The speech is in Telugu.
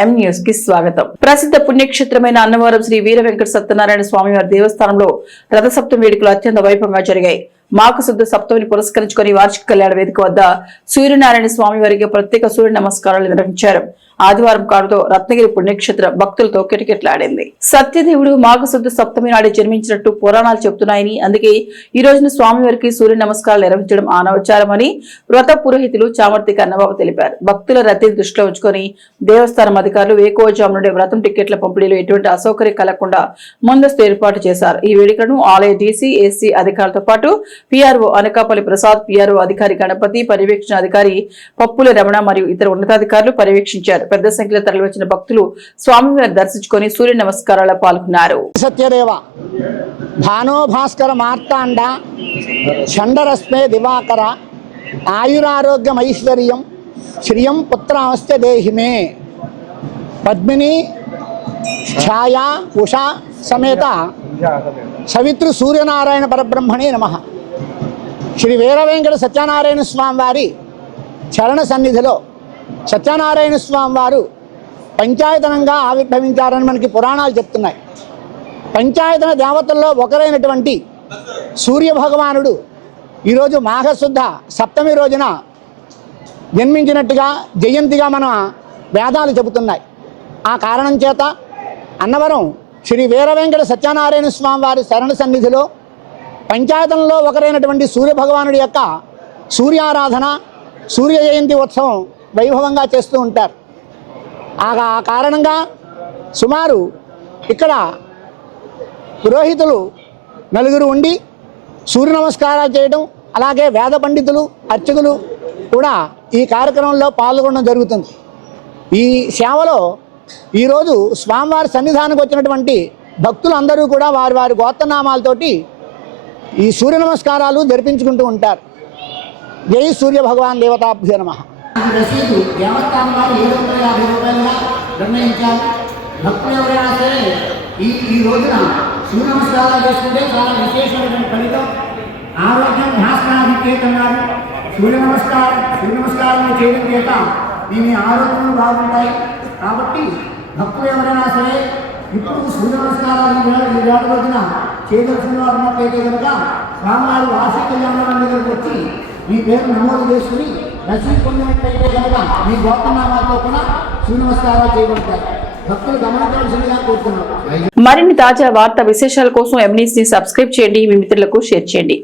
ఎం న్యూస్కి స్వాగతం. ప్రసిద్ధ పుణ్యక్షేత్రమైన అన్నవరం శ్రీ వీర వెంకట సత్యనారాయణ స్వామి వారి దేవస్థానంలో రథసప్తమి వేడుకలు అత్యంత వైభవంగా జరిగాయి. మాఘ శుద్ధ సప్తమిని పురస్కరించుకొని వార్షిక కళ్యాణ వేదిక వద్ద సూర్యనారాయణ స్వామి వారికి ప్రత్యేక సూర్య నమస్కారాలు నిర్వహించారు. ఆదివారం కారుతో రత్నగిరి పుణ్యక్షేత్ర భక్తులతో కిటకిటలాడింది. సత్యదేవుడు మాఘశుద్ధ సప్తమి నాడే జన్మించినట్టు పురాణాలు చెబుతున్నాయని అందుకే ఈ రోజున స్వామివారికి సూర్య నమస్కారాలు నిర్వహించడం ఆనవచారమని వ్రత పురోహితులు చామర్తి కన్నబాబు తెలిపారు. భక్తుల రద్దీని దృష్టిలో ఉంచుకొని దేవస్థానం అధికారులు వేకోజాము నుండి వ్రతం టికెట్ల పంపిణీలో ఎటువంటి అసౌకర్యం కలగకుండా ముందస్తు ఏర్పాటు చేశారు. ఈ వేడుకను ఆలయ డీసీ ఎస్సీ అధికారులతో పాటు పీఆర్ఓ అనకాపల్లి ప్రసాద్ పీఆర్ఓ అధికారి గణపతి పర్యవేక్షణ అధికారి పప్పుల రమణ మరియు ఇతర ఉన్నతాధికారులు పర్యవేక్షించారు. పెద్ద సంఖ్యలో తరలివచ్చిన భక్తులు స్వామివారిని దర్శించుకొని సూర్య నమస్కారాలు పాల్గొన్నారు. సత్యదేవ భానో భాస్కర మార్తాండ చండరస్మే దివాకర ఆయురారోగ్యమైశ్వర్యం శ్రియం పుత్రావస్థ దేహిమే పద్మిని ఛాయా ఉషా సమేత సవితృ సూర్యనారాయణ పరబ్రహ్మణే నమ. శ్రీ వీరవేంకట సత్యనారాయణ స్వామి వారి చరణ సన్నిధిలో సత్యనారాయణ స్వామి వారు పంచాయతనంగా ఆవిర్భవించారని మనకి పురాణాలు చెప్తున్నాయి. పంచాయతన దేవతల్లో ఒకరైనటువంటి సూర్య భగవానుడు ఈరోజు మాఘశుద్ధ సప్తమి రోజున జన్మించినట్టుగా జయంతిగా మన వేదాలు చెబుతున్నాయి. ఆ కారణం చేత అన్నవరం శ్రీ వీరవెంకట సత్యనారాయణ స్వామి వారి శరణ సన్నిధిలో పంచాయతంలో ఒకరైనటువంటి సూర్య భగవానుడి యొక్క సూర్యారాధన సూర్య జయంతి ఉత్సవం వైభవంగా చేస్తూ ఉంటారు. ఆ కారణంగా సుమారు ఇక్కడ పురోహితులు నలుగురు ఉండి సూర్య నమస్కారాలు చేయడం అలాగే వేద పండితులు అర్చకులు కూడా ఈ కార్యక్రమంలో పాల్గొనడం జరుగుతుంది. ఈ సేవలో ఈరోజు స్వామివారి సన్నిధానికి వచ్చినటువంటి భక్తులందరూ కూడా వారి వారి గోత్రనామాలతోటి ఈ సూర్య నమస్కారాలు జరిపించుకుంటూ ఉంటారు. జై సూర్య భగవాన్ దేవతాభ్యో నమ. రసీదు దేవస్థానం వారు ఏడు వందల యాభై రూపాయలుగా నిర్ణయించారు. భక్తులు ఎవరైనా సరే ఈ ఈ రోజున సూర్య నమస్కారాలు చేసుకుంటే చాలా విశేషమైన ఫలితం. ఆరోగ్యం భాస్కరాధికేతున్నారు సూర్య నమస్కారం సూర్య నమస్కారం చేయడం చేత మీ ఆరోగ్యం బాగుంటాయి. కాబట్టి భక్తులు ఎవరైనా సరే ఇప్పుడు సూర్య నమస్కారాలు ఈ రోజున చేయదలసిన వారు ఉన్నట్లయితే కనుక స్వామివారు వార్షిక కళ్యాణం దగ్గరకు వచ్చి మీ పేరు నమోదు చేసుకుని రసీదు పొందినట్లయితే కనుక మీ గోత్రనామాలతో కూడా సూర్య నమస్కారాలు చేయబడతాయి మరిన్ని తాజా వార్త విశేషాల కోసం ఎంనీస్ని సబ్స్క్రైబ్ చేయండి. మీ మిత్రులకు షేర్ చేయండి.